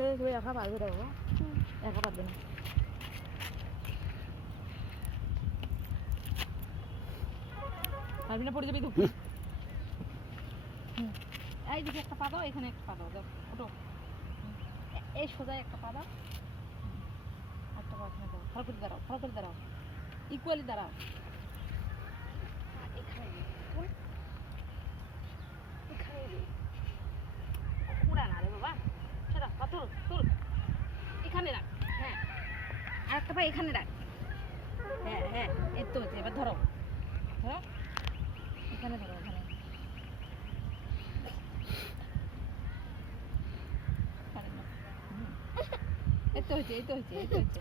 একা পারবে দেখো, একা পারবে না। পারবি না, পড়ে যাবি তো। এই দিকে একটা পা দাও, এখানে একটা পা দাও, ওটো এই সোজা একটা পা দাও, একটা পা এখানে দাও, ভালো করে দাঁড়াও, ভালো করে দাঁড়াও, ইকুয়ালি দাঁড়াও। উড়া না রে বাবা, সেটা পা তুল তুল, এখানে রাখ। হ্যাঁ, আর একটা পা এখানে রাখ। হ্যাঁ হ্যাঁ, এই তো এবার ধরো, ধরো এখানে ধরো, এখানে। এই তো হয়েছে, এই তো হয়েছে, এই তো হয়েছে।